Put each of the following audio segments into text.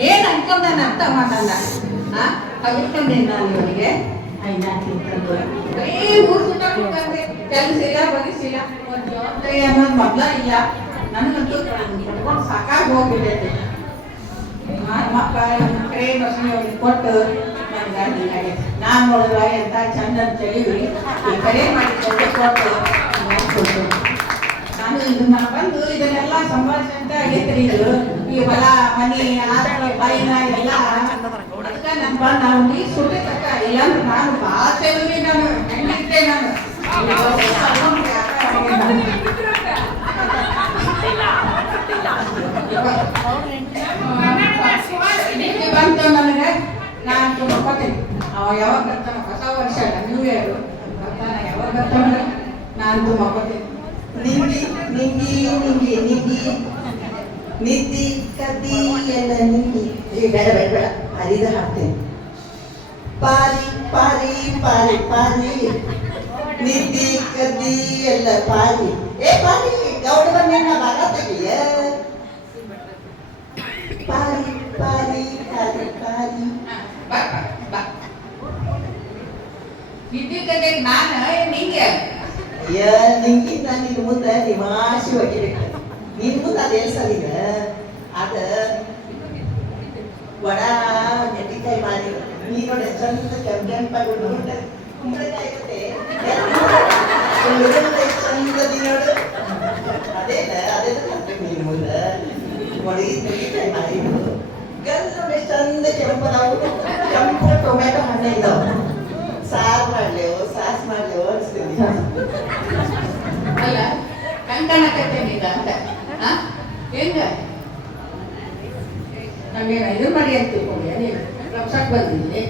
ಏನು ಅನ್ಕೊಂಡಾನ ಅಂತ ಮಾತಲ್ಲ ಇಟ್ಕೊಂಡೇನು ನಾನು ಇವನಿಗೆ ಊರು ಸುತ್ತ ಕೂತ್ಕೊಂಡೆ ಕೆಲಸ ಇಲ್ಲ ಬಗಿಸಿಲ್ಲ ಒಂದು ಜವಾಬ್ದಾರಿ ಅನ್ನೋದು ಮೊದಲ ಇಲ್ಲ ನನಗಂತೂ ಕಟ್ಕೊಂಡು ಸಾಕಾಗಿ ಹೋಗ್ಬಿಟ್ಟೈತೆ ಕರೆ ಬಸ್ನಿ ಅವ್ರಿಗೆ ಕೊಟ್ಟು ನನಗೆ ಹಿಂಗಾಗೈತೆ ನಾನು ನೋಡಿದ್ರೆ ಎಂತ ಚಂದ ತಿಳಿವಿ ಈ ಕರೆ ಮಾಡಿ ಕೊಟ್ಟು ಕೊಟ್ಟು ನಾನು ಇದನ್ನ ಬಂದು ಇದನ್ನೆಲ್ಲ ಸಂಭಾಷಣೆ ಆಗೈತ್ರಿ ಇದು ಈ ಹೊಲ ಮನೆ ಆದಳ ಬಾಯಿನ ಎಲ್ಲ ಅದಕ್ಕೆ ನನ್ನ ಬಂದು ನಾವು ನೀರು ಸುಟ್ಟಕ್ಕ ಇಲ್ಲಾಂದ್ರೆ ನಾನು ಭಾಳ ಚೆಲುವಿ ನಾನು ಹೆಂಗಿದ್ದೆ ನಾನು ಬಂತು ನನಗೆ ನಾನು ನೋಡ್ಕೋತೀನಿ ಅವ ಯಾವಾಗ ಬರ್ತಾನ ಹೊಸ ವರ್ಷ ನ್ಯೂ ಇಯರ್ ಬರ್ತಾನ ಯಾವಾಗ ಬರ್ತಾನ ನಾನು ನೋಡ್ಕೋತೀನಿ ನಿಂಗಿ ನಿಂಗಿ ನಿಂಗಿ ನಿಂಗಿ ನಿದ್ದಿ ಕದ್ದಿ ಎಲ್ಲ ನಿಂಗಿ ಬೇಡ ಬೇಡ ಬೇಡ ಹರಿದ ಹಾಕ್ತೇನೆ ಪಾರಿ ಪಾರಿ ಪಾರಿ ಪಾರಿ ನಿದ್ದಿ ಕದ್ದಿ ಎಲ್ಲ ಪಾರಿ ಏ ಪಾರಿ ಗೌಡ ಬಂದ ಭಾಗ ತೆಗಿಯ ಪಾರಿ ಪಾರಿ ಪಾರಿ ಪಾರಿ ನಿದ್ದೆ ಕಡೆಗೆ ನಾನು ನಿಂಗೆ ನಿಂಗಿ ನಾನು ನಿನ್ನ ಮುಂದೆ ನಿಮಾಶಿ ಹೊಡಿಬೇಕು ನಿನ್ ಮುಂದೆ ಅದು ಎಲ್ಸಲಿಗ ಅದ ವಡ ನೆಟ್ಟಿಕಾಯಿ ಮಾಡಿ ನೀ ನೋಡಿ ಚಂದ ಕೆಂಪಾಗಿ ಕುಂಬಳಕಾಯಿ ಇರುತ್ತೆ ಚಂದದಿ ನೋಡು ಅದೇನ ಅದೇ ನಿನ್ ಮುಂದೆ ಒಣಗಿ ನೆಟ್ಟಿಕಾಯಿ ಮಾಡಿದ್ರು ಗಲ್ ನೋಡಿ ಚಂದ ಕೆಂಪದಾವು ಕೆಂಪು ಟೊಮೆಟೊ ಹಣ್ಣು ಇದ್ದಾವ ಸಾರು ಮಾಡ್ಲೇವು ಸಾಸ್ ಮಾಡ್ಲೇವು ಅನಿಸ್ತೀನಿ ಅಲ್ಲ ಕಂಕಣಕತ್ತೇನೆ ಈಗ ಅಂತ ಹೆಂಗ ನಮ್ಗೇನ ಇದು ಮಾಡಿ ಅಂತ ತಿಳ್ಕೊಂಡೆ ನೀನು ರಕ್ಷಕ್ ಬಂದಿದ್ದೆ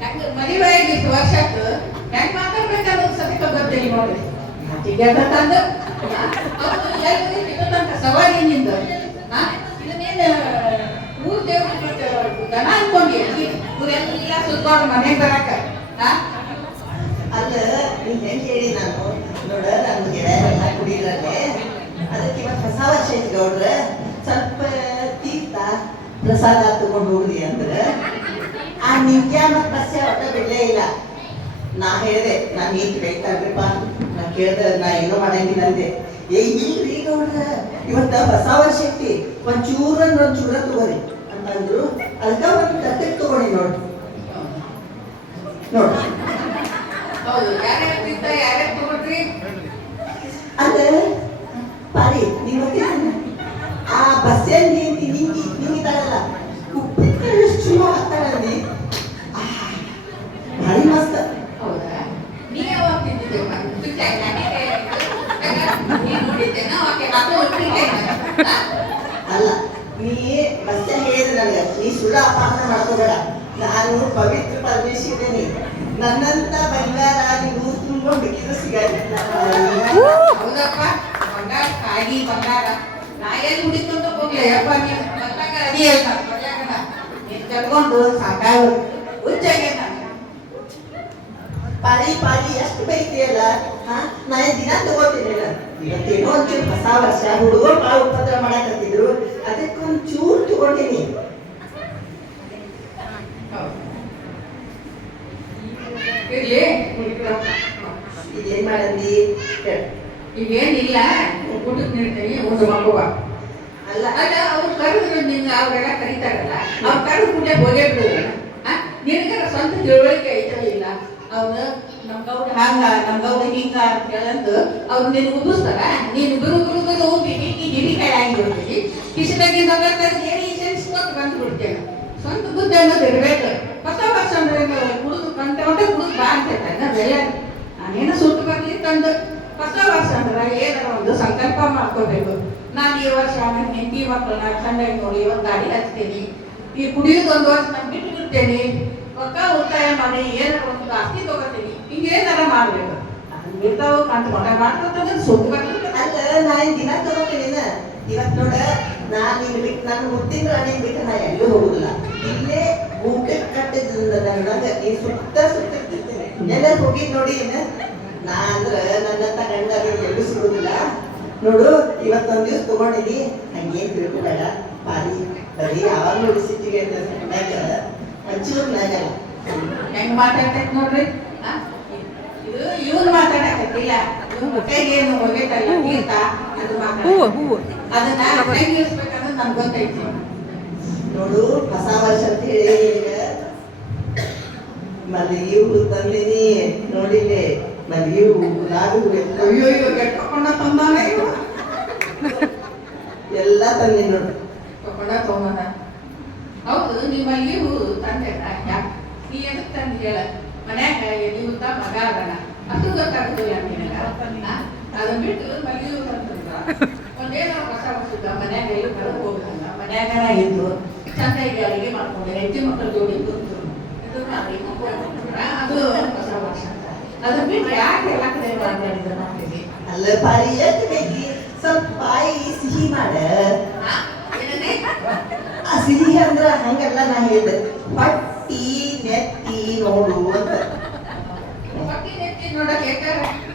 ನಂಗೆ ಮದುವೆ ಆಗಿತ್ತು ವರ್ಷಕ್ಕೆ ಹೆಂಗೆ ಮಾತಾಡ್ಬೇಕಾದ್ರೆ ಸತಿಕ ಬರ್ತೇನೆ ನೋಡಿ ಈಗ ತಂದು ತನಕ ಸವಾರಿ ನಿಂದ ಇದನ್ನೇನು ಊರು ದೇವ್ರ ದನ ಅನ್ಕೊಂಡಿ ಊರೆಲ್ಲ ಸುತ್ತಾಡು ಮನೆಗೆ ಬರಕ ಅಲ್ಲ ನೀನ್ ಹೆಂಗೆ ಹೇಳಿ ನಾನು ನೋಡ ನನ್ನ ಗೆಳೆಯರೆಲ್ಲ ಕುಡಿದ್ರಲ್ಲೇ ಅದಕ್ಕೆ ಇವತ್ತು ಹೊಸ ವರ್ಷ ಐತಿ ಗೌಡ್ರ ಸ್ವಲ್ಪ ತೀರ್ಥ ಪ್ರಸಾದ ತಗೊಂಡು ಹೋಗ್ಲಿ ಅಂದ್ರೆ ಆ ನಿತ್ಯ ಮತ್ತು ಬಸ್ಸೆ ಒಟ್ಟ ಬಿಡಲೇ ಇಲ್ಲ ನಾ ಹೇಳಿದೆ ನಾನು ನೀತಿ ಬೇಯ್ತಾಳ್ರಿಪ್ಪ ನಾ ಕೇಳ್ದೆ ನಾ ಏನೋ ಮಾಡಂಗಿಲ್ಲ ಅಂದೆ ಏ ಇಲ್ರಿ ಗೌಡ್ರ ಇವತ್ತ ಹೊಸ ವರ್ಷ ಐತಿ ಒಂಚೂರ ತಗೋರಿ ಅಂತಂದ್ರು ಅದಕ್ಕ ಒಂದು ತಟ್ಟೆಗೆ ತಗೊಂಡಿ ನೋಡ್ರಿ ನೋಡ್ರಿ ಹೌದು ಯಾರ್ಯಾರು ತಗೊಂಡ್ರಿ ಅಲ್ಲ ಪಾರಿ ನೀವು ಆ ಬಸ್ಸಲ್ಲಿ ನಿಂಗಿದಾರಲ್ಲ ಉಪ್ಪಿನಕಾಯಿ ಎಷ್ಟು ಚಲೋ ಹಾಕ್ತಾರಲ್ಲಿ ಭಾರಿ ಮಸ್ತ್ ಹೌದಾ ನೀ ಯಾವಾಗ ತಿಂದಿದ್ದೆ ಅಲ್ಲ ನೀ ಬಸ್ಸ ಹೇಳಿದ್ರೆ ನನಗೆ ನೀ ಸುಳ್ಳು ಅಪಾರ್ಥ ಮಾಡ್ಕೋಬೇಡ ನಾನು ಪವಿತ್ರ ಪರಮೇಶ್ವರನಿ ನನ್ನಂತ ಬಂಗಾರ ನೀವು ತುಂಬ ಬೇಕಿದ್ರು ಸಿಗಲ್ಲ ಹೌದಪ್ಪ ಬಂಗಾರ ಕಾಗಿ ಬಂಗಾರ ನಾ ಎಲ್ಲಿ ಹುಡಿಕೊಂಡು ಹೋಗ್ಲಿ ಯಪ್ಪ ನೀನು ಬಂಗಾರ ಅದಿ ಹೇಳ್ತಾರ ನೀನು ಕಟ್ಕೊಂಡು ಸಾಕಾಗ ಹುಚ್ಚಾಗ್ಯದ ಪಾರಿ ಪಾರಿ ಎಷ್ಟು ಬೈತಿಯಲ್ಲ ನಾ ದಿನ ತಗೋತೀನಿಲ್ಲ ಇವತ್ತೇನೋ ಒಂಚೂರು ಹೊಸ ವರ್ಷ ಹುಡುಗರು ಭಾಳ ಉಪದ್ರ ಮಾಡಕತ್ತಿದ್ರು ಅದಕ್ಕೊಂದು ಚೂರು ತಗೊಂಡಿನಿ ಇರ್ಲಿ ಇದೇನ್ ಮಾಡಂದಿ ಈಗೇನಿಲ್ಲ ಊಟಕ್ಕೆ ನೀಡ್ತೀನಿ ಊಟ ಮಗುವ ಅಲ್ಲ ಅಲ್ಲ ಅವ್ರು ಕರೆದ್ರು ನಿಂಗೆ ಅವ್ರೆಲ್ಲ ಕರೀತಾರಲ್ಲ ಅವ್ರು ಕರೆದು ಕೂಡ ಹೋಗೇ ಬಿಡುವಲ್ಲ ನಿನಗೆ ಸ್ವಂತ ತಿಳುವಳಿಕೆ ಐತೋ ಇಲ್ಲ ಅವ್ರು ನಮ್ಗವ್ರು ಹಂಗ ನಮ್ಗವ್ರು ಹಿಂಗ ಅಂತ ಹೇಳಂದು ಅವ್ರು ನೀನು ಉದಿಸ್ತಾರ ನೀನು ಗುರು ಹಿಡಿಕಾಯಿ ಆಗಿಬಿಡ್ತೀವಿ ಕಿಶದಾಗಿಂದ ಹೇಳಿ ಸೆನ್ಸ್ಕೊಟ್ಟು ಬಂದು ಬಿಡ್ತೇನೆ ಸ್ವಂತ ಬುದ್ಧಿ ಅನ್ನೋದು ಇರ್ಬೇಕು ಹೊಸ ವರ್ಷ ಅಂದ್ರೆ ಹುಡುಗ ಕಂತ ಹುಡುಗ ಬಾ ಅಂತ ನಾವೆಲ್ಲ ನಾನೇನು ಸುಟ್ಟು ಬರ್ಲಿ ತಂದು ಹೊಸ ವರ್ಷ ಅಂದ್ರೆ ಏನಾರ ಒಂದು ಸಂಕಲ್ಪ ಮಾಡ್ಕೋಬೇಕು ನಾನು ಈ ವರ್ಷ ನನ್ನ ಹೆಂಡತಿ ಮಕ್ಕಳನ್ನ ಚೆನ್ನಾಗಿ ನೋಡಿ ಒಂದು ಗಾಡಿ ಹಚ್ತೀನಿ ಈ ಕುಡಿಯೋದು ಒಂದು ವರ್ಷ ನಾನು ಬಿಟ್ಟು ಬಿಡ್ತೇನೆ ರೊಕ್ಕ ಉಳಿತಾಯ ಮಾಡಿ ಏನಾರ ಒಂದು ಆಸ್ತಿ ತಗೋತೀನಿ ಹಿಂಗೇನಾರ ಮಾಡ್ಬೇಕು ಬಿಡ್ತಾವು ಕಂಟ್ಕೊಂಡ ಮಾಡ್ಕೊತಂದ್ರೆ ಸುಟ್ಟು ಬರ್ಲಿ ಅಲ್ಲ ನಾ ದಿನ ತಗೋತೀನಿ ಇವತ್ತು ನೋಡ ನಾನು ಇಲ್ಲಿ ಬಿಟ್ಟು ನನ್ನ ಮುದ್ದಿನ ರಾಣಿ ಬಿಟ್ಟು ನಾ ಎಲ್ಲೂ ಹೋಗುದಿಲ್ಲ ಇಲ್ಲೇ ಊಟಕ್ಕೆ ಕಟ್ಟಿದ್ರಿಂದ ನನಗೆ ಈ ಸುತ್ತ ಸುತ್ತಿರ್ತಿರ್ತೀನಿ ಎಲ್ಲರೂ ಹೋಗಿದ್ ನೋಡಿ ನಾ ಅಂದ್ರೆ ನನ್ನಂತ ಗಂಡ ಎಲ್ಲೂ ಸಿಗುದಿಲ್ಲ ನೋಡು ಇವತ್ತೊಂದ್ ದಿವ್ಸ ತಗೊಂಡಿನಿ ಹಂಗೇನ್ ತಿಳ್ಕೊಬೇಡ ಪಾರಿ ಬರೀ ಯಾವಾಗ ನೋಡಿ ಸಿಟ್ಟಿಗೆ ಒಂಚೂರು ನಾಗಲ್ಲ ಹೆಂಗ್ ಮಾತಾಡ್ತೈತ್ ನೋಡ್ರಿ ಆ? ಇದು ಇವ್ರು ಮಾತಾಡಕತ್ತಿಲ್ಲ ಇವ್ರ ಕೈಗೇನು ಹೋಗೈತಲ್ಲ ಗೀತ ಅದು ಮಾತಾಡ ಅದನ್ನ ಹೆಂಗ್ ಇರ್ಸ್ಬೇಕನ್ನೋದು ನಮ್ಗೆ ಗೊತ್ತೈತಿ. ನೋಡು ಹೊಸ ವರ್ಷ ಅಂತ ಹೇಳಿ ಈಗ ಮಲ್ಲಿಗೆ ಹೂ ತಂದಿನಿ ನೋಡಿಲ್ಲೇ ಮಲ್ಲಿಗೆ ಹೂ ಗುಲಾಬಿ ಹೂ ಅಯ್ಯೋ ಅಯ್ಯೋ ಕೆಟ್ಕೊಂಡ ತಂದಾನೆ ಇವ. ಎಲ್ಲ ತಂದಿನಿ ನೋಡು. ತಗೊಂಡ ಹೌದು ನಿಮ್ಮ ಮಲ್ಲಿಗೆ ಹೂ ತಂದೆಲ್ಲ ಯಾಕೆ ನೀ ಎದಕ್ ತಂದು ಹೇಳ ಮನ್ಯಾಗ ಎಲ್ಲಿ ಹೂತ ಮಗ ಅದನ ಅದು ಗೊತ್ತಾಗುದಿಲ್ಲ ನಿನಗ ಅದನ್ನ ಬಿಟ್ಟು ಮಲ್ಲಿಗೆ ಹೂ ತಂದ ಒಂದೇನೋ ಹೊಸ ವರ್ಷದ ಮನ್ಯಾಗ ಎಲ್ಲೂ ಹೊರಗೆ ಹೋಗಲ್ಲ ಮನ್ಯಾಗನ ಇದ್ದು ಚಂದ ಈಗ ಅಡಿಗೆ ಮಾಡ್ಕೊಂಡು ಹೆಜ್ಜೆ ಮಕ್ಕಳ ಜೋಡಿ ಕೂತು ಇದು ಮಾಡಿ ಅದು ಹೊಸ ವರ್ಷ ಅದನ್ನ ಬಿಟ್ಟು ಯಾಕೆ ಎಲ್ಲ ಕಡೆ ಮಾತಾಡಿದ್ರೆ ಮಾಡ್ತೀವಿ ಅಲ್ಲ ಪಾರಿ ಎದ್ದು ಬೇಕಿ ಸ್ವಲ್ಪ ಬಾಯಿ ಸಿಹಿ ಮಾಡ. ಆ ಸಿಹಿ ಅಂದ್ರ ಹಂಗಲ್ಲ ನಾ ಹೇಳಿದೆ ಹೊಟ್ಟಿ ನೆತ್ತಿ ನೋಡು ಅಂತ. ಹೊಟ್ಟಿ ನೆತ್ತಿ ನೋಡಕ್ಕೆ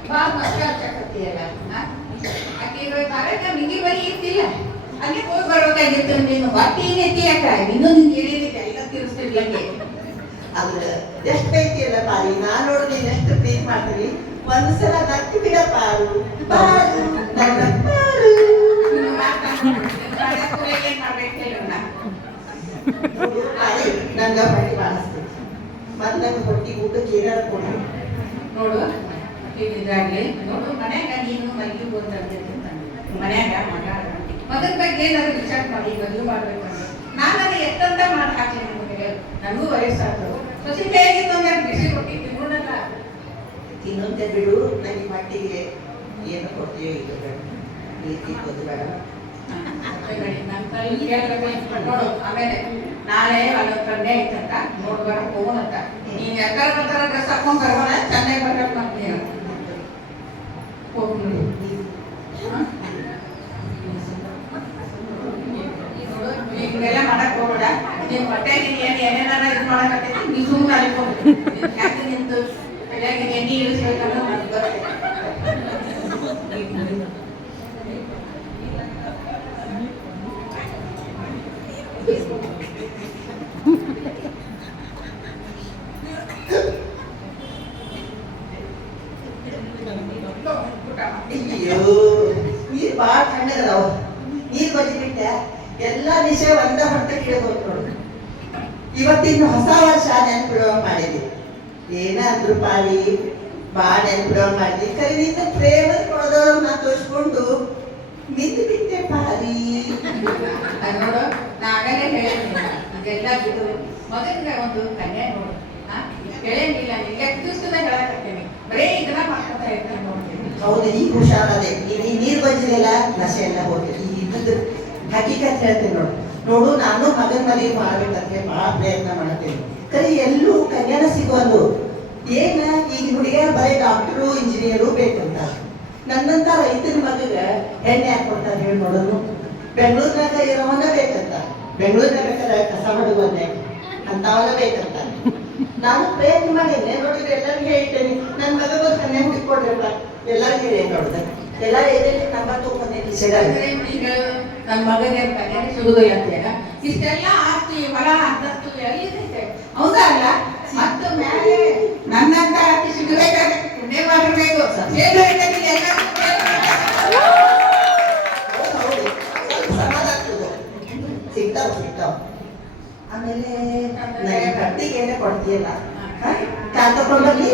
ಭಾಳ ಮಸ್ತ್ ಹಚ್ಚಕತ್ತೀಯಲ್ಲ ಆಕೆ ಕಾರ್ಯಕ್ಕ ನಿಂಗೆ ಬರೀ ಇರ್ತಿಲ್ಲ ಅಲ್ಲಿ ಹೋಗಿ ಬರ್ಬೇಕಾಗಿತ್ತು ನೀನು ಹೊಟ್ಟಿ ನೆತ್ತಿ ಯಾಕ ಇನ್ನೂ ನಿನ್ ಹೇಳಿದಕ್ಕೆ ಎಲ್ಲ ತಿರ್ಸ್ತಿರ್ಲಂಗೆ ಅದ್ರ ಎಷ್ಟೈತಿ ಅಲ್ಲ ಪಾರಿ ನಾ ನೋಡು ನೀನ್ ಎಷ್ಟು ಪ್ರೀತಿ ಮಾಡ್ತೀವಿ ಒಂದ್ಸಲ ನಕ್ಕು ಬಿಡ ಪಾರು ಪಾರು ನನ್ನ ಪಾರು. ನಂಗ ಹೊಟ್ಟಿ ಬಾಳಿಸ್ತೈತಿ ಮತ್ ನಂಗೆ ಹೊಟ್ಟಿ ಊಟಕ್ಕೆ ಏನಾರು ಕೊಡು ನೋಡು ಇದಾಗ್ಲಿ ನೋಡು ಮನ್ಯಾಗ ನೀನು ಮಲ್ಲಿಗೆ ಬಂದ ಮನ್ಯಾಗ ಮಗನ ಬಗ್ಗೆ ಏನಾದ್ರು ವಿಚಾರ ಮಾಡಿ ಮದುವೆ ಮಾಡ್ಬೇಕಂದ್ರೆ ನಾನು ಎಷ್ಟಂತ ಮಾಡಿ ಹಾಕಿ ನಿಮಗೆ ನನಗೂ ವಯಸ್ಸಾದ್ರು ಸೊಸಿ ಹೇಗಿತ್ತು ಅಂದ್ರೆ ಬಿಸಿ ರೊಟ್ಟಿ ತಿನ್ನೋಣಲ್ಲ ತಿನ್ನೋಂತೆ ಬಿಡು ನನಗೆ ಮಟ್ಟಿಗೆ ಏನು ಕೊಡ್ತೀಯೋ ಇದು ಬೇಡ ನೀರು ತಿಕ್ಕೋದು ಬೇಡ. ನೋಡು ಆಮೇಲೆ ನಾಳೆ ಅಲ್ಲೊಂದು ಕನ್ಯೆ ಐತಂತ ನೋಡ್ ಬರಕ್ ಹೋಗೋಣಂತ ನೀನ್ ಯಾಕಾರ ಬರ್ತಾರ ಡ್ರೆಸ್ ಹಾಕೊಂಡ್ ಬರೋಣ ಚೆನ್ನಾಗಿ ಬರ್ಬೇಕು ಮಾಡ್ತೀನಿ ಹೋಗಿ ಈಗೆಲ್ಲ ಮಾಡಕ್ ಹೋಗ್ಬೇಡ ನಿನ್ ಹೊಟ್ಟೆ ಏನೇನಾರ ಇದು ಮಾಡಕತ್ತೈತಿ ನೀ ಸುಮ್ಮನೆ ಅನ್ಕೊಂಡು ಯಾಕೆ ನಿಂತು ಕೈಯಾಗಿ ಎಣ್ಣೆ ಇಳಿಸ್ಬೇಕನ್ನೋ ನನ್ಗೆ ಗೊತ್ತೈತಿ. ಅಯ್ಯೋ ನೀರ್ ಬಾಳ ತಣ್ಣಗದಾವ ನೀರ್ ಬಜ್ಜಿ ಬಿಟ್ಟೆ ಎಲ್ಲಾ ವಿಷಯ ಒಂದ ಹೊಟ್ಟೆ ಕೇಳ್ಬೋದು ನೋಡು. ಇವತ್ತಿನ ಹೊಸ ವರ್ಷ ನೆನ್ಪಿಡುವ ಮಾಡಿದ್ವಿ ಏನಾದ್ರು ಪಾಲಿ ಬಾ ನೆನ್ಪಿಡುವ ಮಾಡಿದ್ವಿ ಕೈಯಿಂದ ಪ್ರೇಮ ಕೊಡೋದನ್ನ ತೋರಿಸ್ಕೊಂಡು ನಿಂತು ಬಿಟ್ಟೆ ಪಾಲಿ. ನೋಡು ನಾ ಆಗಲೇ ಹೇಳಿದ್ದೀನಿ ಇದೆಲ್ಲ ಬಿಡು ಮೊದಲಿಗೆ ಒಂದು ಕನ್ಯೆ ನೋಡು ಹೇಳಂಗಿಲ್ಲ ನಿಮಗೆ ದಿವಸದ ಹೇಳಕತ್ತೀನಿ ಬರೀ ಇದನ್ನ ಮಾಡ್ಕೊತಾ ಇರ್ತೀನಿ ನೋಡ್ತೀನಿ. ಹೌದು ಈಗ ಹುಷಾರದೆ ಈ ನೀರ್ ಬಜ್ಜಿದೆಲ್ಲ ನಶೆ ಎಲ್ಲ ಹೋಗಿ ಈ ಇದ್ದದ್ದು ಹಕೀಕತ್ ಹೇಳ್ತೀನಿ ನೋಡು. ನೋಡು ನಾನು ಮಗನ ಮದುವೆ ಮಾಡ್ಬೇಕಂದ್ರೆ ಬಹಳ ಪ್ರಯತ್ನ ಮಾಡ್ತೇನೆ ಕರೆ ಎಲ್ಲೂ ಕನ್ಯಾನ ಸಿಗೋದು ಏನ ಈಗ ಹುಡುಗಿಯರು ಬರೀ ಡಾಕ್ಟರು ಇಂಜಿನಿಯರು ಬೇಕಂತ ನನ್ನಂತ ರೈತರ ಮಗಗ ಎಣ್ಣೆ ಹಾಕೊಡ್ತಾರೆ ಹೇಳಿ ನೋಡೋನು. ಬೆಂಗಳೂರಿನಾಗ ಇರೋವನ್ನ ಬೇಕಂತ ಬೆಂಗಳೂರಿನಾಗ ಬೇಕಾದ್ರೆ ಕಸ ಮಾಡುವನ್ನೇ ಅಂತವನ್ನ ಬೇಕಂತ ನಾನು ಪ್ರಯತ್ನ ಮಾಡಿದ್ದೆ ನೋಡಿದ್ರೆ ಎಲ್ಲರಿಗೂ ಹೇಳ್ತೇನೆ ನನ್ನ ಮಗ ಬಂದು ಕನ್ಯಾ ಹುಡುಕೊಡ್ರಪ್ಪ ಎಲ್ಲರಿಗೂ ಹೇಳಿ ನೋಡಿದೆ ಎಲ್ಲರೂ ಏನೇನು ನಂಬರ್ ತಗೊಂಡೆ ನನ್ನ ಮಗನೇ ಕನ್ಯೆ ಸಿಗುದಿಲ್ಲ ಅಂತ ಇಷ್ಟೆಲ್ಲ ಆಸ್ತಿ ಹೊಲ ಅಂತಸ್ತು ಎಲ್ಲಿದೆ ಹೌದಾ ಅಲ್ಲ ಮತ್ತು ಮೇಲೆ ನನ್ನಂತ ಆಸ್ತಿ ಸಿಗಬೇಕಾದ್ರೆ ಪುಣ್ಯ ಮಾಡಬೇಕು ಸಿಗ್ತಾವ ಸಿಗ್ತಾವ ಆಮೇಲೆ ಕಟ್ಟಿಗೆ ಏನೇ ಕೊಡ್ತೀಯಲ್ಲ ಕಾಲ್ ತಗೊಂಡ್ಬರ್ಲಿ.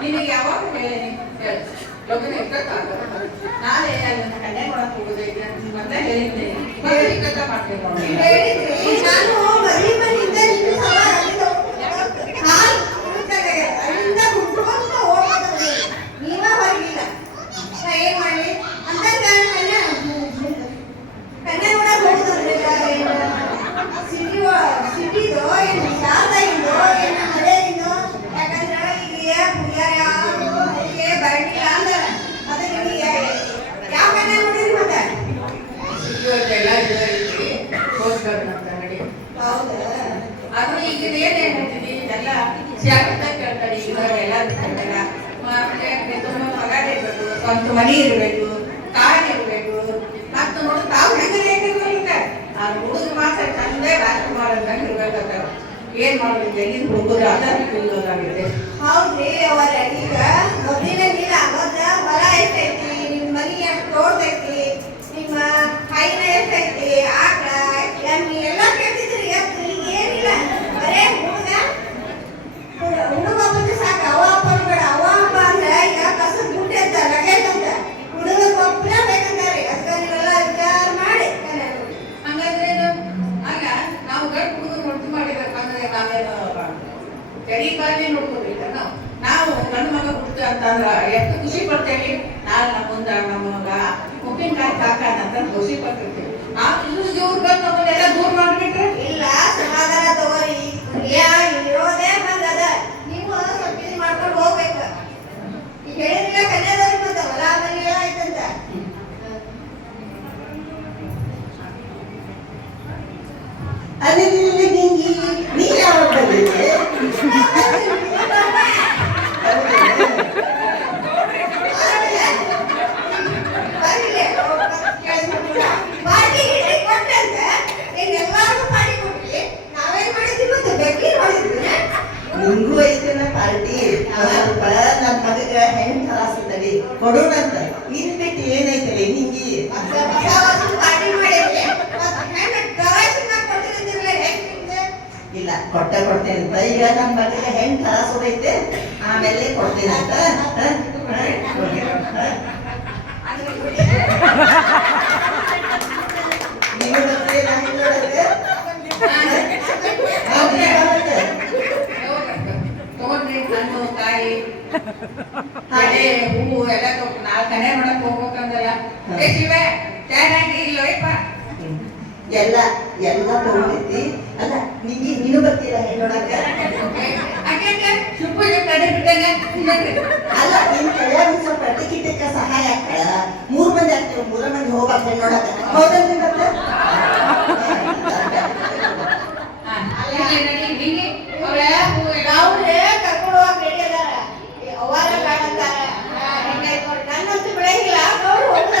ನಿನಗೆ ಯಾವಾಗ ನಾಳೆ ಅದನ್ನ ಕನ್ಯೆ ಮಾಡಕ್ ಹೋಗೋದೈತೆ ಮತ್ತೆ ಹೇಳಿದ್ದೇನೆ ಈಗ ಏನ್ ಹೇಳ್ತೀನಿ ಎಲ್ಲ ಶಾಸ್ತ್ರ ಕೇಳ್ತಾರೆ ಈಗ ಎಲ್ಲರೂ ಕೇಳ್ತಾರ ಮತ್ತೆ ತುಂಬ ಮಗ ಇರ್ಬೇಕು ಸ್ವಂತ ಮನೆ ಇರ್ಬೇಕು ಕಾರ್ ಇರ್ಬೇಕು ಮತ್ತೆ ನೋಡಿ ತಾವು ಹೆಂಗಿರ್ಬೇಕು ಆ ಹುಡುಗ ಮಾತ್ರ ಚಂದೇ ರಾಜ್ಕುಮಾರ್ ಅಂತ ಇರ್ಬೇಕಂತ ಏನ್ ಮಾಡೋದು ಎಲ್ಲಿಂದ ಹುಡುಗರು ಅದಾಗಿದೆ. ಹೌದ್ರಿ ಅವರ ಈಗ ಮೊದಲಿನ ದಿನ ಮೊದ್ಲ ಹೊಲ ಎಷ್ಟೈತಿ ನಿಮ್ಮ ಮನಿ ಎಷ್ಟು ತೋಡ್ತೈತಿ ನಿಮ್ಮ ಹೈನ ಎಷ್ಟೈತಿ ಆಕಳ ಎಮ್ಮಿ ಎಲ್ಲ ಕೇಳ್ತಿದ್ರಿ ಈಗ ಏನಿಲ್ಲ ಬರೇ ಹುಡುಗ ಬಂದು ಸಾಕು ಅವ ಅಪ್ಪ ಬೇಡ ಅವ ಅಪ್ಪ ಅಂದ್ರೆ ಈಗ ಕಸದ ಗುಡ್ಡೆ ಅಂತ ಲಗೇಜ್ ಅಂತ ಹುಡುಗ ಒಬ್ಬನೇ ಬೇಕಂತಾರೆ ಅದಕ್ಕೆ ನೀವೆಲ್ಲ ವಿಚಾರ ಮಾಡಿ ಹಂಗಂದ್ರೆ ಆಗ ನಾವು ಗಂಡು ಹುಡುಗ ನೋಡ್ತು ಮಾಡಿಬೇಕಂದ್ರೆ ನಾವೇನು ಚಳಿ ಕಾಲೇ ನೋಡ್ಕೋಬೇಕ ನಾವು ಗಂಡು ಮಗ ಹುಡ್ತು ಅಂತಂದ್ರ ಎಷ್ಟು ಖುಷಿ ಪಡ್ತೇವಿ ನಾಳೆ ನಮ್ಮ ಮುಂದ ನಮ್ಮ ಮಗ ಉಪ್ಪಿನಕಾಯಿ ಸಾಕಾನ ಅಂತ ಖುಷಿ ಪಡ್ತಿರ್ತೀವಿ ನಾವು ಇವ್ರು ಬಂದು ನಮ್ಮನ್ನೆಲ್ಲ ದೂರ ಮಾಡ್ಬಿಟ್ರೆ ಇಲ್ಲ ಸಮಾಧಾನ ತಗೋರಿ ಇರೋದೇ ಹಂಗದ ನೀವು ಸ್ವಲ್ಪ ಇದು ಮಾಡ್ಕೊಂಡು ಹೋಗ್ಬೇಕು ಈಗ ಹೇಳಿದ್ರಿಲ್ಲ ಕನ್ಯಾದವ್ರಿಗೆ ಮತ್ತೆ ಹೊಲ ಮನೆ ಎಲ್ಲ ಐತಂತ ಅದೇ ನಿಂಗಿ ನೀ ಯಾವಾಗ ಬಂದಿದ್ದೆ ನಿಂಗೂ ಐತನ ಪಾರ್ಟಿ ಸ್ವಲ್ಪ ನನ್ನ ಮಗಗ ಹೆಣ್ಣು ತರಾಸ್ತಲಿ ಕೊಡೋಣಂತ ಇನ್ ಬಿಟ್ಟು ಏನೈತಲಿ ನಿಂಗಿ ಇಲ್ಲ ಕೊಡ್ತೇನೆ ಅಂತ ಈಗ ನನ್ನ ಮಗಗೆ ಹೆಣ್ಣು ತರಾಸೋದೈತೆ ಆಮೇಲೆ ಕೊಡ್ತೇನೆ ಅಂತ ನೀವು ಬರ್ತೀಯ ನಾ ಹೆಣ್ಣೊಳಗೆ ತಗೊಂಡ್ರಿ ಹಣ್ಣು ಕಾಯಿ ಎಲೆ ಹೂವು ಎಲ್ಲ ನಾಲ್ಕು ಕನೆ ಮಾಡಕ್ ಹೋಗ್ಬೇಕಂದಲ್ಲ ಏ ಶಿವೆ ಚೆನ್ನಾಗಿ ಇಲ್ಲೋಯಪ್ಪ ಎಲ್ಲ ತಗೊಂಡೈತಿ ಅಲ್ಲ ನೀನು ಬರ್ತೀರ ಹೆಣ್ಣೊಳಗ ಸುಪ್ಪು ಕಡೆ ಬಿಟ್ಟಂಗ ಅಲ್ಲ ನಿನ್ ಕೈಯಾಗ ಸ್ವಲ್ಪ ಟಿಕೆಟಕ್ಕ ಸಹಾಯ ಆಗ್ತಾಳ 3 ಮಂದಿ ಆಗ್ತೀವಿ 3 ಮಂದಿ ಹೋಗ್ಬೇಕು ಹೆಣ್ಣೊಳಗ ಹೌದಲ್ರಿ ಮತ್ತೆ ಅವ್ರೇ ಕರ್ಕೊಂಡು ಹೋಗಿ ರೆಡಿ ಅದಾರ ಅವಾರ ಕಾಣಂತಾರ ಹೆಂಗಾಯ್ತು ನೋಡಿ ನನ್ನಂತೂ ಬಿಡಂಗಿಲ್ಲ ನೋಡು ಹೋಗ್ತ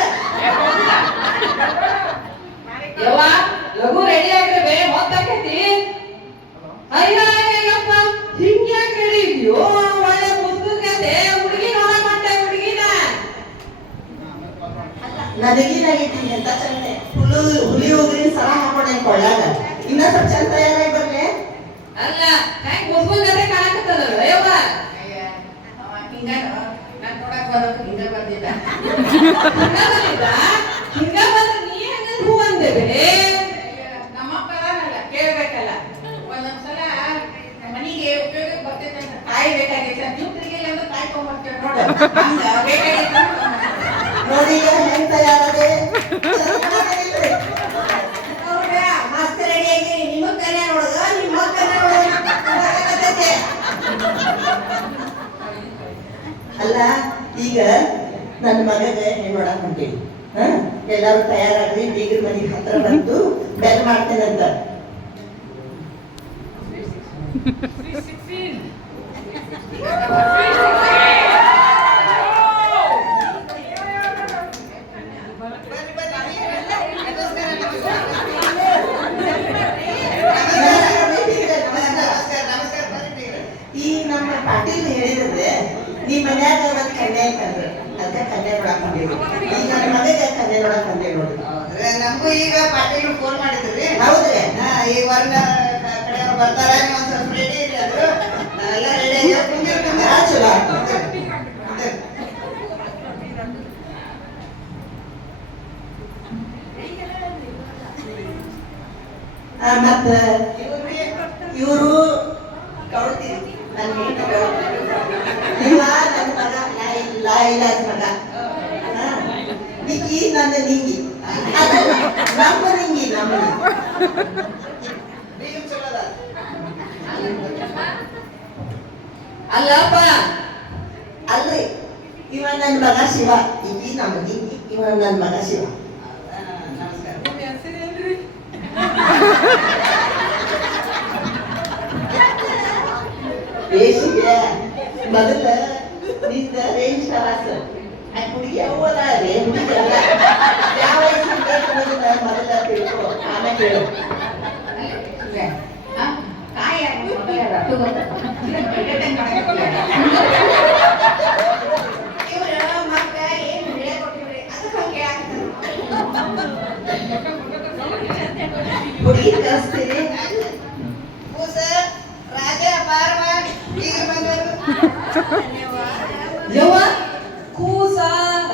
ಯವ್ವ ಲಘು ರೆಡಿ ಆಗ್ರೆ ಬೇ ಹೊತ್ತಾಕೈತಿ ಅಯ್ಯಪ್ಪ ಹಿಂಗ್ಯಾಕ್ ರೆಡಿ ಇದೆಯೋ ಒಳ್ಳೆ ಮುಸ್ಕತೆ ಹುಡುಗಿ ನೋಡಕ್ ಮಾಡ್ತಾ ಹುಡುಗಿನ ನನಗೇನಾಗೈತಿ ಎಂತ ಚಂದ ಹುಲಿ ಹೋಗ್ರಿ ಸರ ಹಾಕೊಂಡೆ ಕೊಳ್ಳಾಗ ಇನ್ನ ಸ್ವಲ್ಪ ಚಂದ ತಯಾರಾಗಿ ಬರ್ಲೆ ಅಲ್ಲ ಹೆಂಗ್ ಮುಸ್ಕತೆ ಕಾಣಕತ್ತದಲ್ಲ ಯವ್ವ ಹಿಂಗ ನಾನು ನೋಡಕ್ ಬರೋದು ಹಿಂಗ ಬಂದಿಲ್ಲ ಹಿಂಗ ಬಂದ್ರೆ ನೀ ಹೆಂಗ ಹೂ ಅಂದೇವೆ ನಮ್ಮಪ್ಪ ಅದಾನಲ್ಲ ಕೇಳ್ಬೇಕಲ್ಲ ಒಂದೊಂದ್ಸಲ ಮನಿಗೆ ಉಪಯೋಗಕ್ಕೆ ಬರ್ತೈತೆ ಅಂತ ಕಾಯಿ ಬೇಕಾಗೈತೆ ಜೂಕ್ರಿಗೆ ಅಂದ್ರೆ ಕಾಯಿ ತಗೊಂಡ್ಬರ್ತೇವೆ ನೋಡು ಹಂಗ ಬೇಕಾಗೈತೆ ನೋಡಿ ಹೆಂಗ್ ತಯಾರದೆ ಮಸ್ತ್ ರೆಡಿ ಆಗಿ ನಿಮ್ಮ ಕನ್ಯಾ ನೋಡುದು ನಿಮ್ಮ ಕನ್ಯಾ ನೋಡುದು ಅಲ್ಲ ಈಗ ನನ್ನ ಮಗಗೆ ಹೆಣ್ಣು ನೋಡಕ್ ಹೊಂಟೀವಿ ಎಲ್ಲಾರು ತಯಾರಾಗ್ರಿ ಬೀಗರ ಮನೆಗೆ ಹತ್ರ ಬಂದು ಬೆಲ್ ಮಾಡ್ತೇನಂತ ಈ ನಮ್ಮ ಪಾಟೀಲ್ ಹೇಳಿದ್ರೆ ಈ ಮನ್ಯಾಗ ಒಂದ್ ಕನ್ಯಾ ಐತಂದ್ರೆ ಅದಕ್ಕೆ ಕನ್ಯಾ ನೋಡಕ್ ಬಂದೇವಿ ಈಗ ನನ್ನ ಮಗಗೆ ಕನ್ಯಾ ನೋಡಕ್ ಬಂದೇವಿ ನೋಡಿ ನಮಗೂ ಈಗ ಪಾಟೀಲ್ ಫೋನ್ ಮಾಡಿದ್ರಿ ಹೌದ್ರಿ ಈ ವರ್ಗ ಕಡೆಯವ್ರು ಬರ್ತಾರ ನೀವು ಒಂದ್ ಸ್ವಲ್ಪ ರೆಡಿ ಇರಿ ಅಂದ್ರು ಎಲ್ಲ ರೆಡಿ ಆಗಿ ಕುಂದಿರ್ ಚಲೋ ಮತ್ತ ಇವರು ಕೌಡ್ತೀರಿ ನನ್ನ ಹೆಂಡತಿ ಇವ ನನ್ನ ಮಗ ಲಾಯಿಲಾಜ್ ಮಗ ನಿಕ್ಕಿ ನನ್ನ ನಿಂಗಿ ನಮ್ಮ ನಿಂಗಿ ನಮ್ಮ ಅಲ್ಲಪ್ಪ ಅಲ್ರಿ ಇವ ನನ್ನ ಮಗ ಶಿವ ಈಕಿ ನಮ್ಮ ನಿಂಗಿ ಇವ ನನ್ನ ಮಗ ಶಿವ ನಮಸ್ಕಾರ ಮೊದಲ ನಿಂದ ರೇಂಜ್ ಸವಾಸ ಆ ಹುಡುಗಿ ಅವಲ್ಲ ರೇ ಹುಡುಗಿ ಅಲ್ಲ ಯಾವ ವಯಸ್ಸಿಂದ ಅನ್ನೋದನ್ನ ಮೊದಲ ತಿಳ್ಕೊ ಆಮೇಲೆ ಹೇಳು ಕಾಯಿ ರಟ್ಟು ಇವ್ರ ಮಕ್ಕ ಏನ್ ಬೆಳೆ ಕೊಟ್ಟಿವ್ರಿ ಅದಕ್ಕೆ ಹಂಗೆ ಹುಡುಗಿ ಕಳಿಸ್ತೀರಿ ಕೂಸ ರಾಜ ಬಾರವ ಈಗ ಬಂದರು ಯವ್ವ ಕೂಸ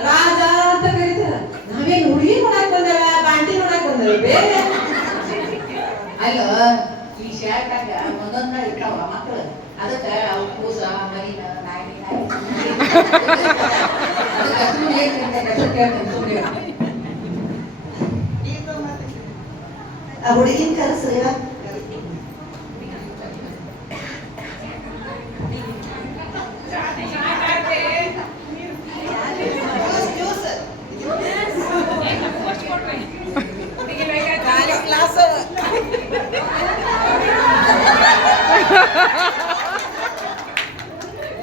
ರಾಜ ಅಂತ ಕರೀತಾರ. ನಾವೇನ್ ಹುಡುಗಿ ನೋಡಕ್ ಬಂದವ ಬಾಂಟಿ ನೋಡಕ್ ಬಂದವ ಬೇರೆ. ಅಲ್ಲ ಈ ಶಾರ್ಟಾಗ ಒಂದೊಂದ ಇರ್ತಾವ ಮಕ್ಕಳು ಅದಕ್ಕೆ ಅವು ಕೂಸ ಮರಿನ ನಾಯಿ ಆ ಹುಡುಗಿನ ಕಳಿಸ್ರಿ ಜ್ಯೂಸ್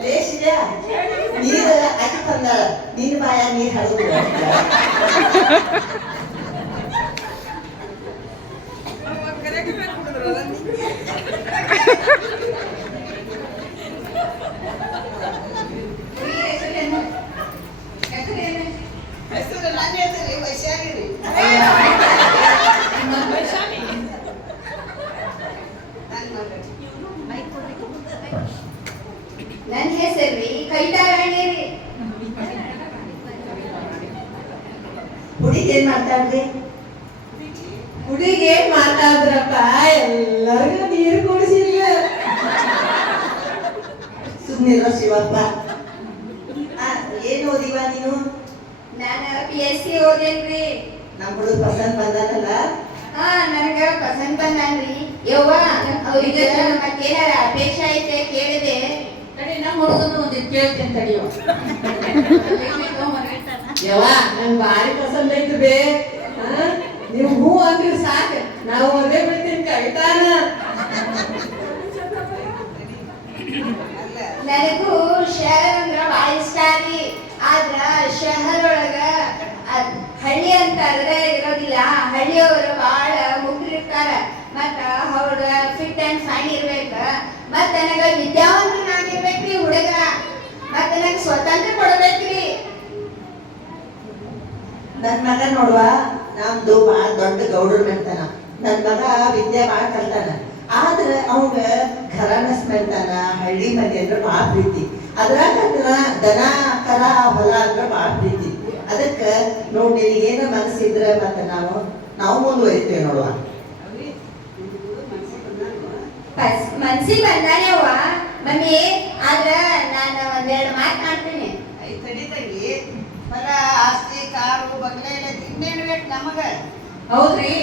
ಲೇಸಿದ ನೀರು ಅಕ್ಕಿ ತಂದಾಳ ನಿನ್ನ ಬಾಯ ನೀರು ಹರಿದು ಹೆಸರು ನನ್ನ ಹೆಸರು ವೈಶಾಲಿ ರೀ ನನ್ನ ಹೆಸರ್ರಿ ಕೈತಾರಾಣಿ ರೀ ಹುಡುಗಿ ಏನ್ ಮಾಡ್ತಾಳ್ರಿ ಹುಡುಗಿ ಏನ್ ಮಾತಾದ್ರಪ್ಪ ಎಲ್ಲರಿಗೂ ನೀರು ಕುಡಿಸಿಲ್ಲ. ಸುಮ್ಮನಿರೋ ಶಿವಪ್ಪ ಏನ್ ಓದಿವ ನೀನು ನಾನು PSC ಓದೇನ್ರಿ ನಮ್ಮ ಹುಡುಗ ಪಸಂದ್ ಬಂದಾನಲ್ಲ ಹಾ ನನಗ ಪಸಂದ್ ಬಂದಾನ್ರಿ ಯವ್ವ ಅವ್ರಿಗೆ ಮತ್ತೇನಾರ ಅಪೇಕ್ಷೆ ಐತೆ ಕೇಳಿದೆ ತಡಿ ನಮ್ಮ ಹುಡುಗನು ಒಂದಿಟ್ಟು ಕೇಳ್ತೇನೆ ತಡಿಯೋ ಯವ್ವ ನಂಗ್ ಭಾರಿ ಪಸಂದ್ ಐತಿ ಬೇ. ನೀವು ಹೂ ಅಂದ್ರೆ ಸಾಕು ನಾವು ಒಂದೇ ಬಿಡ್ತೀನಿ ಕವಿತಾನ. ನನಗೂ ಶಹರ್ ಅಂದ್ರ ಭಾಳ ಇಷ್ಟ ರೀ ಆದ್ರ ಶಹರ್ ಒಳಗ ಹಳ್ಳಿ ಅಂತ ಅದ್ರೆ ಇರೋದಿಲ್ಲ ಹಳ್ಳಿಯವರು ಭಾಳ ಮುಗ್ರಿರ್ತಾರ ಮತ್ತ ಅವ್ರ ಫಿಟ್ ಅಂಡ್ ಫೈನ್ ಇರ್ಬೇಕ ಮತ್ತ ನನಗ ವಿದ್ಯಾವಂತನಾಗಿರ್ಬೇಕ್ರಿ ಹುಡುಗ ಮತ್ತ ನನಗೆ ಸ್ವತಂತ್ರ ಕೊಡ್ಬೇಕ್ರಿ ನನ್ ಮಗ ನೋಡುವ ನಮ್ದು ಬಾಳ ದೊಡ್ಡ ಗೌಡ್ರ ಮೆಲ್ತಾನ ನನ್ ಮಗ ವಿದ್ಯೆ ಬಾಳ ಕಲ್ತಾನ ಆದ್ರ ಅವಂಗ ಘರಾನ ಸ್ಮೆಲ್ತಾನ ಹಳ್ಳಿ ಮನೆ ಅಂದ್ರೆ ಬಾಳ ಪ್ರೀತಿ ಅದ್ರಾಗ ದನ ಕರ ಹೊಲ ಅಂದ್ರೆ ಬಾಳ ಪ್ರೀತಿ ಅದಕ್ಕ ನೋಡ್ ನಿನಗೇನ ಮನಸ್ಸಿದ್ರ ಮತ್ತ ನಾವು ಮುಂದುವರಿತೇವೆ ನೋಡುವ ಮನ್ಸಿಗೆ ಬಂದಾನೆವ್ವ ಮಮ್ಮಿ ಆದ್ರ ನಾನು ಒಂದೆರಡು ಮಾತನಾಡ್ತೀನಿ ತಡಿ ತಂಗಿ ಹೊಲ ಆಸ್ತಿ ಕಾರು ಬಂಗ್ಲೆ ಎಲ್ಲ ಇನ್ನೇನು ಬೇಕು ನಮಗ ಹೌದ್ರಿ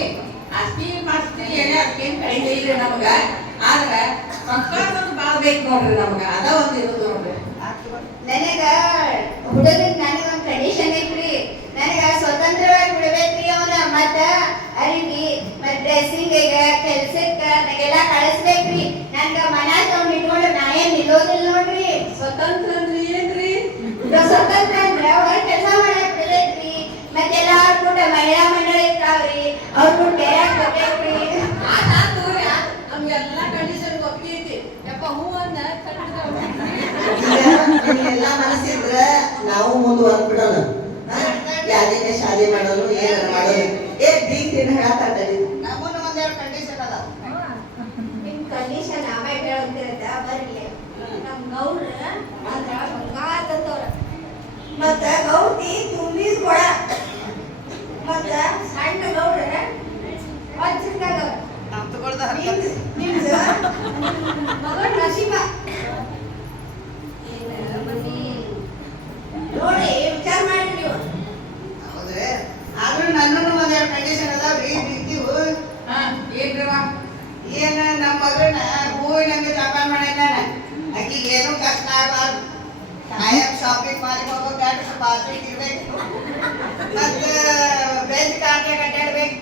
ಆಸ್ತಿ ಮಾಸ್ತಿ ಏನೇ ಅದಕ್ಕೇನು ಕಡಿಮೆ ಇಲ್ಲ ನಮಗ ಆದ್ರ ಸಂಸ್ಕಾರ ಒಂದು ಭಾಳ ಬೇಕು ನೋಡ್ರಿ ನಮಗ ಅದ ಒಂದು ಇರೋದು ನೋಡ್ರಿ ನನಗ ಹುಡುಗನ್ ನನಗೊಂದು ಕಂಡೀಷನ್ ಐತ್ರಿ ನನಗ ಸ್ವತಂತ್ರವಾಗಿ ಬಿಡ್ಬೇಕ್ರಿ ಅವನ ಮತ್ತ ಅರಿವಿ ಮತ್ತ ಡ್ರೆಸ್ಸಿಂಗ್ ಕೆಲ್ಸಕ್ಕ ನನಗೆಲ್ಲ ಕಳಿಸ್ಬೇಕ್ರಿ ನನ್ಗ ಮನ ತಗೊಂಡ್ ಇಟ್ಕೊಂಡು ನಾ ಏನ್ ನಿಲ್ಲೋದಿಲ್ಲ ನೋಡ್ರಿ ಸ್ವತಂತ್ರ ಅಂದ್ರೆ ಏನ್ರಿ? ಸ್ವತಂತ್ರ ಅಂದ್ರ ಹೊರ ಕೆಲಸ ಮಾಡಕ್ ಬಿಡ್ಬೇಕ್ರಿ ಮತ್ತೆಲ್ಲ ಅವ್ರ ಕೂಡ ಮಹಿಳಾ ಮಂಡಳ ಇರ್ತಾವ್ರಿ ಅವ್ರ ಕೂಡ ಬೇರೆ ಬರ್ಬೇಕ್ರಿ ನಮ್ಗೆಲ್ಲ ಕಂಡೀಷನ್ ಒಪ್ಪಿಗೆ ಐತಿ ಯಪ್ಪ ಹೂವನ್ನ ಎಲ್ಲ ಮನಸ್ಸಿದ್ರ ನಾವು ಮುಂದುವರ್ದ್ಬಿಡೋಣ ಯಾರಿಗ ಶಾದಿ ಮಾಡೋದು ಏನಾರ ಮಾಡೋದು ಬೀಗ್ ಹೇಳತ್ತಾಡಿ ನಮ್ಮನ್ನ ಒಂದೆರಡು ಕಂಡೀಷನ್ ಅದ ನಿಮ್ ಕಂಡೀಷನ್ ಆಮೇಲೆ ಹೇಳಂತಿರತ್ತ ಬರ್ಲಿ ನಮ್ ಗೌಡ್ರ ಅಂದ್ರ ಬಂಗಾರದವ್ರ ಮತ್ತ ಗೌಡ್ತಿ ತುಂಬಿದ ಕೊಡ ಮತ್ತ ಸಣ್ಣ ಗೌಡ್ರ ವಜ್ರದವ್ರ ನಾವು ತಗೊಳ್ದ ಹರ್ಕತ್ ನಿಮ್ದ ಮಗಳ ನಸೀಬ ನೋಡಿ ವಿಚಾರ ಮಾಡಿ ನೀವು ಹೌದ್ರಿ ಆದ್ರೂ ನನ್ನನ್ನು ಒಂದೆರಡು ಕಂಡೀಷನ್ ಅದಾವ್ರಿ ಬಿಡ್ತೀವು ಹಾ ಏನ್ರವ ಏನ ನಮ್ಮ ಮಗಳನ್ನ ಹೂವಿನಂಗೆ ಜಪಾನ್ ಮಾಡ್ಯಾನ ಆಕಿಗೆ ಏನು ಕಷ್ಟ ಆಗಬಾರ್ದು ಕಾಯಂ ಶಾಪಿಂಗ್ ಮಾಡಿ ಹೋಗೋ ಗಾಡಿ ಬಾಜು ಇರ್ಬೇಕು ಮತ್ತೆ ಬೆಂಚ್ ಕಾರ್ಗೆ ಕಟ್ಟಾಡ್ಬೇಕು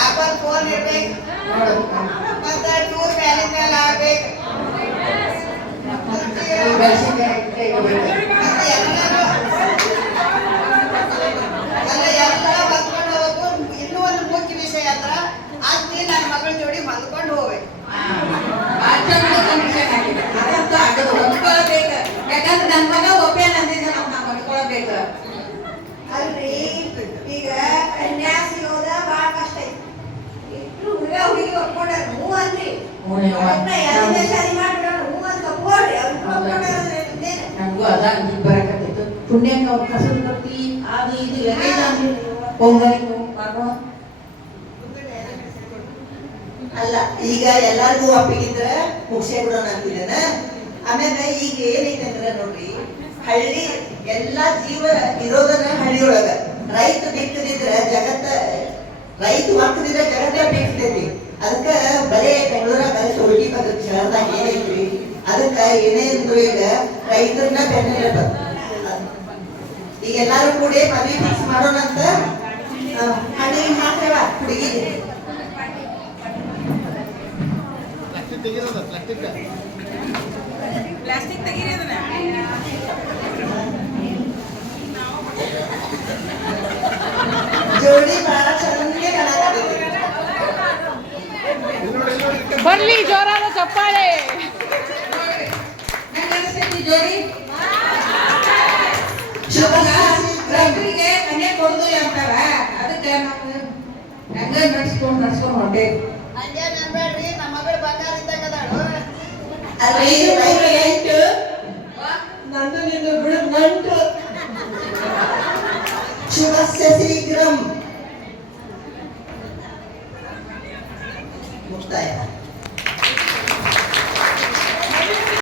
ಆಪಲ್ ಫೋನ್ ಇರ್ಬೇಕು ಮತ್ತೆ ಟೂರ್ ಬ್ಯಾಲೆನ್ಸ್ ಎಲ್ಲ ಆಗ್ಬೇಕು ಮತ್ತೆ ಇಟ್ಕೋಬೇಕು. ಮತ್ತೆ ಎಲ್ಲರೂ ಅಲ್ಲ ಎಲ್ಲ ಹೊತ್ಕೊಂಡು ಹೋಗ್ಬೇಕು. ಇನ್ನೂ ಒಂದು ಮುಖ್ಯ ವಿಷಯ ಅಂದ್ರ ಅತ್ತಿ ನನ್ನ ಮಗಳ ಜೋಡಿ ಹೊಂದ್ಕೊಂಡು ಹೋಗ್ಬೇಕು. ಕಂಡೀಷನ್ ಆಗಿದೆ ಅದಂತೂ ಆಗದು ಹೊಂದ್ಕೊಳ್ಬೇಕು. ಯಾಕಂದ್ರೆ ನನ್ನ ಮಗ ಒಪ್ಪೇನ ಅಂದಿದ್ದ ನಾವು ಹೊಂದ್ಕೊಳ್ಬೇಕು. ಅಲ್ರಿ ಈಗ ಕನ್ಯಾ ಸಿಗೋದ ಬಾಳ ಕಷ್ಟ ಐತಿ. ಇಷ್ಟು ಹುಡುಗ ಹುಡುಗಿ ಒಪ್ಕೊಂಡಾರ ಹ್ಞೂ ಅನ್ರಿ. ಎರಡನೇ ಶಾದಿ ಮಾಡ್ಬಿಡೋಣ ಹ್ಞೂ ಅಂತ ಒಪ್ಕೊಳ್ರಿ. ಅವ್ರಿಗೆ ಒಪ್ಕೊಂಡಾರ ಇನ್ನೇನು? ನನಗೂ ಅದ ಅಂದಿದ್ದು ಬರಕತ್ತಿತ್ತು. ಪುಣ್ಯಕ್ಕ ಅವ್ರು ಕಸದ ಕಟ್ಟಿ ಅದು ಇದು ಎಲ್ಲ ಪೊಂಗಲಿಗೆ ಮಾಡುವ ಅಲ್ಲ ಈಗ ಎಲ್ಲಾರ್ಗೂ ಒಪ್ಪಿಗಿದ್ರ ಮುಗಿಸೇ ಬಿಡೋಣ ಅಂತಿದ್ದೇನ. ಆಮೇಲೆ ಈಗ ಏನೈತೆ ಅಂದ್ರೆ ನೋಡ್ರಿ, ಹಳ್ಳಿ ಎಲ್ಲಾ ಜೀವ ಇರೋದನ್ನ ಹಳ್ಳಿಯೊಳಗ. ರೈತ ಬಿತ್ತದಿದ್ರ ಜಗತ್ತ, ರೈತ ಒಕ್ಕದಿದ್ರ ಜಗತ್ತ ಬಿತ್ತೈತಿ. ಅದಕ್ಕ ಬರೇ ಬೆಂಗಳೂರಾಗ ಸೊಳ್ಗಿ ಬದಕ್ ಶಹರದಾಗ ಏನೈತ್ರಿ, ಅದಕ್ಕ ಏನೇ ಅಂದ್ರು ಈಗ ರೈತರನ್ನ ಬೆನ್ನೆಲುಬು. ಈಗ ಎಲ್ಲಾರು ಕೂಡಿ ಮದ್ವಿ ಫಿಕ್ಸ್ ಮಾಡೋಣ ಅಂತ ಹಣ್ಣಿಗೆ ಹಾಕ್ರವ ಹುಡುಗಿಗೆ. ಪ್ಲಾಸ್ಟಿಕ್ ತೆಗೀರಿ ಅದನ್ನ. ಜೋಡಿ ಬಹಳ ಚಂದಗೆ ಕಾಣಕತ್ತೈತಿ. ಬರ್ಲಿ ಜೋರಾದ ಚಪ್ಪಾಳೆ. ನಂಗೆ ಅನಿಸ್ತೈತಿ ಜೋಡಿ ಶುಭ ರೈತರಿಗೆ ಕನ್ಯಾ ಕೊಡುದಿಲ್ಲ ಅಂತಾರ. ಅದಕ್ಕೆ ನಾವು ಹೆಂಗ ನಡ್ಸ್ಕೊಂಡು ಹೊಂಟೇವಿ. ಹಂಗೆ ನಂಬೇಡ್ರಿ, ನಮ್ಮ ಮಗಳು ಬಂಗಾರ ಇದ್ದಾಗ ಅದಾಳು. ಅಲ್ಲಿ ಎಂಟು ನಂದು ನಿಂದು ಬಿಡು ನಂಟು. ಶುಭಸ್ಯ ಶೀಘ್ರಂ. ಮುಕ್ತಾಯ.